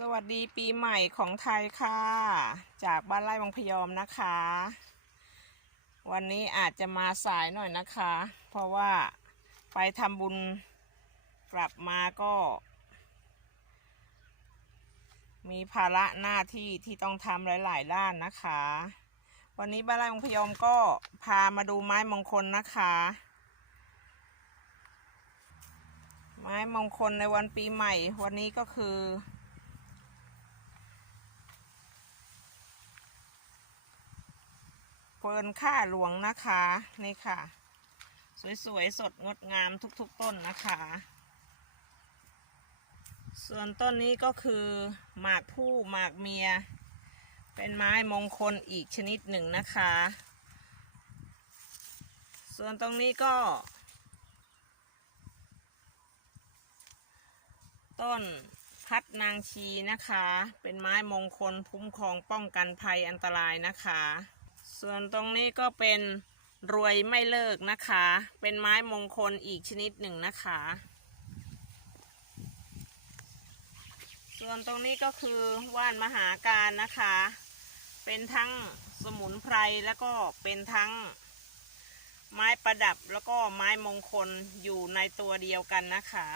สวัสดีปีใหม่ของไทยค่ะ จากบ้านไร่วังพยอมนะคะ วันนี้อาจจะมาสายหน่อยนะคะ เพราะว่าไปทำบุญกลับมาก็ มีภาระหน้าที่ที่ต้องทำหลายๆด้านนะคะ วันนี้บ้านไร่วังพยอมก็พามาดูไม้มงคลนะคะ ไม้มงคลในวันปีใหม่ วันนี้ก็คือ ฟิร์นค่าหลวงนะคะนี่ค่ะ สวยๆสดงดงามทุกๆต้นนะคะ ส่วนต้นนี้ก็คือ หมากผู้หมากเมีย เป็นไม้มงคลอีกชนิดหนึ่งนะคะ ส่วนตรงนี้ก็ ต้นพัดนางชีนะคะ เป็นไม้มงคลคุ้มครองป้องกันภัยอันตรายนะคะ ส่วนตรงนี้ก็เป็นรวยไม่เลิกนะคะ เป็นไม้มงคลอีกชนิดหนึ่งนะคะ ส่วนตรงนี้ก็คือว่านมหาการนะคะ เป็นทั้งสมุนไพรแล้วก็เป็นทั้งไม้ประดับแล้วก็ไม้มงคลอยู่ในตัวเดียวกันนะคะ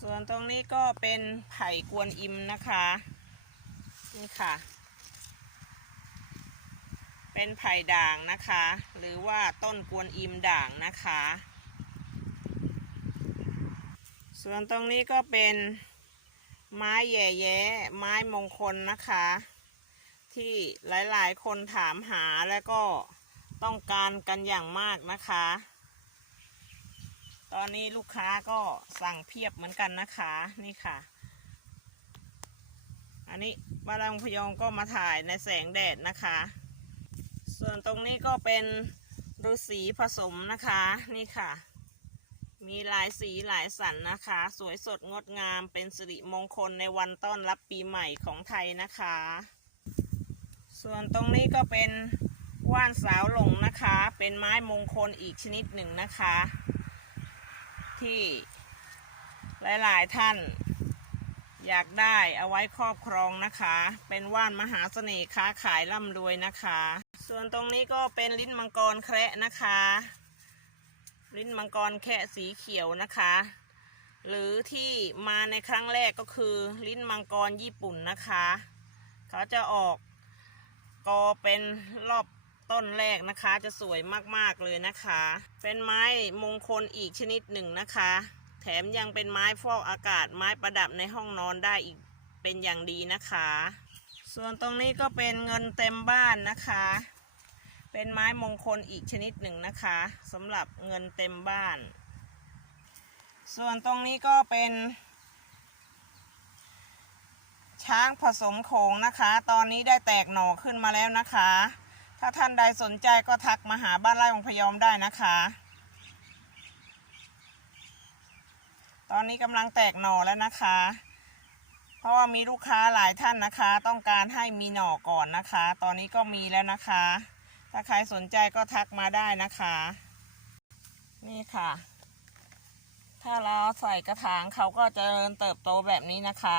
ส่วนตรงนี้ก็เป็นไผ่กวนอิมนะคะ นี่ค่ะ เป็นไผ่ด่างนะคะ หรือว่าต้นกวนอิมด่างนะคะ ส่วนตรงนี้ก็เป็นไม้แย่แย้ไม้มงคลนะคะ ที่หลายๆ คนถามหาและก็ต้องการกันอย่างมากนะคะ ตอนนี้ลูกค้าก็สั่งเพียบเหมือนกันนะคะนี่ค่ะ อันนี้บาลังพยองก็มาถ่ายในแสงแดดนะคะ ส่วนตรงนี้ก็เป็นฤาษีผสมนะคะ นี่ค่ะ มีหลายสีหลายสันนะคะ สวยสดงดงามเป็นสิริมงคลในวันต้อนรับปีใหม่ของไทยนะคะ ส่วนตรงนี้ก็เป็นว่านสาวหลงนะคะ เป็นไม้มงคลอีกชนิดหนึ่งนะคะ ที่หลาย ๆ ท่านอยากได้เอาไว้ครอบครองนะคะ เป็นว่านมหาเสน่ห์ค้าขายร่ำรวยนะคะ ส่วนตรงนี้ก็เป็นลิ้นมังกรแคระนะคะ ลิ้นมังกรแคะสีเขียวนะคะ หรือที่มาในครั้งแรกก็คือ ลิ้นมังกรญี่ปุ่นนะคะ เขาจะออกกอเป็นรอบต้นแรกนะคะจะสวยมากๆเลยนะคะ เป็นไม้มงคลอีกชนิดหนึ่งนะคะ แถมยังเป็นไม้ฟอกอากาศไม้ประดับในห้องนอนได้อีกเป็นอย่างดีนะคะ ส่วนตรงนี้ก็เป็นเงินเต็มบ้านนะคะ เป็นไม้มงคลอีกชนิดหนึ่งนะคะสำหรับเงินเต็มบ้าน ส่วนตรงนี้ก็เป็น ช้างผสมโขงนะคะ ตอนนี้ได้แตกหน่อขึ้นมาแล้วนะคะ ถ้าท่านใดสนใจก็ทักมาหาบ้านไร่องพยอมได้นะคะ ตอนนี้กำลังแตกหน่อแล้วนะคะเพราะว่ามีลูกค้าหลายท่านนะคะ ต้องการให้มีหน่อก่อนนะคะ ตอนนี้ก็มีแล้วนะคะ ถ้าใครสนใจก็ทักมาได้นะคะ นี่ค่ะ ถ้าเราใส่กระถางเขาก็จะเจริญเติบโตแบบนี้นะคะ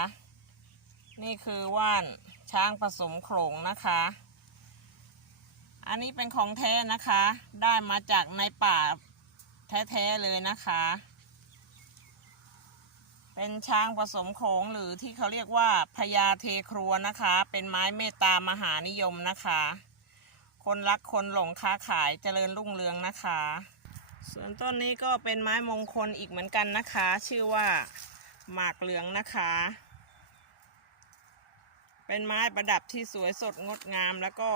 นี่คือว่านช้างผสมโขลงนะคะ อันนี้เป็นของแท้นะคะ ได้มาจากในป่าแท้ๆเลยนะคะ เป็นช้างผสมโขงหรือที่เขาเรียกว่าพญาเทครัวนะคะ เป็นไม้เมตตามหานิยมนะคะ คนรักคนหลงค้าขายเจริญรุ่งเรืองนะคะ ส่วนต้นนี้ก็เป็นไม้มงคลอีกเหมือนกันนะคะ ชื่อว่าหมากเหลืองนะคะ เป็นไม้ประดับที่สวยสดงดงามแล้วก็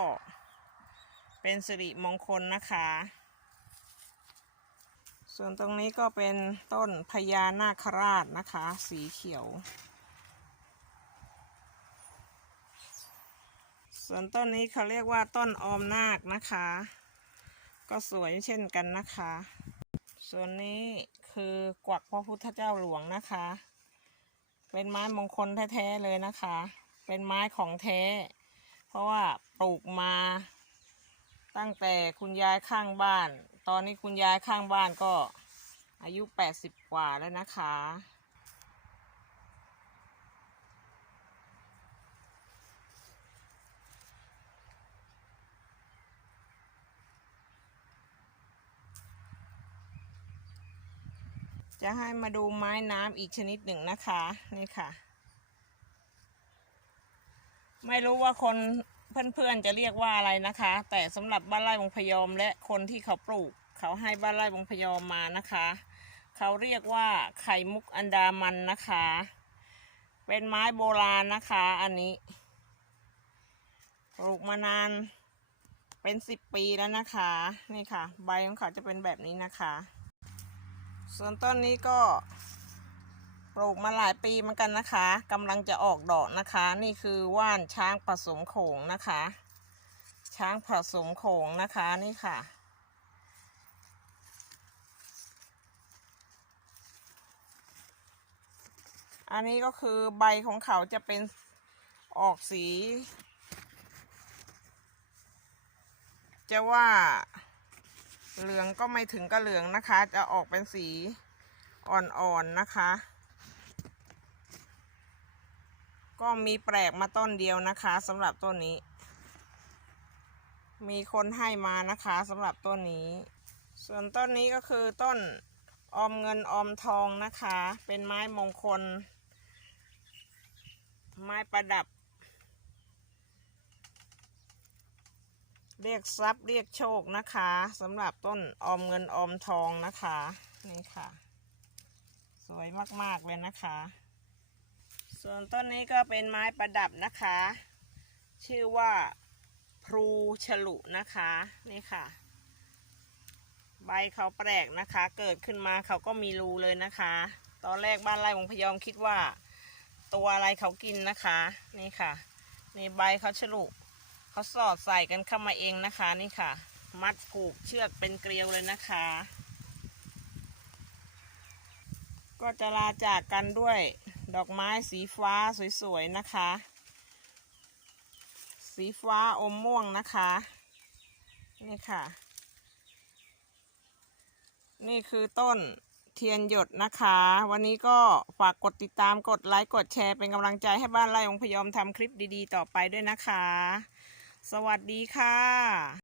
เป็นสิริมงคลนะคะ ส่วนตรงนี้ก็เป็นต้นพญานาคราชนะคะ สีเขียว ส่วนต้นนี้เขาเรียกว่าต้นออมนาคนะคะ ก็สวยเช่นกันนะคะ ส่วนนี้คือกวักพระพุทธเจ้าหลวงนะคะ เป็นไม้มงคลแท้ๆเลยนะคะ เป็นไม้ของแท้ เพราะว่าปลูกมาตั้งแต่คุณยายข้างบ้าน ตอนนี้คุณยายข้างบ้านก็อายุ 80 กว่าแล้วนะคะ จะให้มาดูไม้น้ำอีกชนิดหนึ่งนะคะ นี่ค่ะ ไม่รู้ว่าคนเพื่อนๆจะเรียกว่าอะไรนะคะ แต่สำหรับบ้านไร่วงพยอมและคนที่เขาปลูก เขาให้บ้านไร่วงพยอมมานะคะ เขาเรียกว่าไข่มุกอันดามันนะคะ เป็นไม้โบราณนะคะ อันนี้ ปลูกมานานเป็นสิบปีแล้วนะคะ นี่ค่ะ ใบของเขาจะเป็นแบบนี้นะคะ ส่วนต้นนี้ก็ปลูกมาหลายปีเหมือนกันนะคะกำลังจะออกดอกนะคะ นี่คือว่านช้างผสมโขงนะคะ ช้างผสมโขงนะคะนี่ค่ะ อันนี้ก็คือใบของเขาจะเป็นออกสี จะว่า เหลืองก็ไม่ถึงก็เหลืองนะคะ จะออกเป็นสีอ่อนๆนะคะ ก็มีแปลกมาต้นเดียวนะคะสำหรับต้นนี้ มีคนให้มานะคะสำหรับต้นนี้ ส่วนต้นนี้ก็คือต้นออมเงินออมทองนะคะ เป็นไม้มงคล ไม้ประดับ เรียกทรัพย์เรียกโชคนะคะสำหรับต้นออมเงินออมทองนะคะนี่ค่ะ สวยมากๆเลยนะคะ ส่วนต้นนี้ก็เป็นไม้ประดับนะคะ ชื่อว่าพลูฉลุนะคะนี่ค่ะ ใบเขาแปลกนะคะ เกิดขึ้นมาเขาก็มีรูเลยนะคะ ตอนแรกบ้านไร่วงพยอมคิดว่า ตัวอะไรเขากินนะคะนี่ค่ะนี่ใบเขาฉลุ เขาสอดใส่กันเข้ามาเองนะคะนี่ค่ะ มัดผูกเชือกเป็นเกลียวเลยนะคะ ก็จะลาจากกันด้วยดอกไม้สีฟ้าสวยๆนะคะ สีฟ้าอมม่วงนะคะ นี่ค่ะ นี่คือต้นเทียนหยดนะคะ วันนี้ก็ฝากกดติดตามกดไลค์กดแชร์เป็นกำลังใจให้บ้านไร่องพยอมทำคลิปดีๆ ต่อไปด้วยนะคะ สวัสดีค่ะ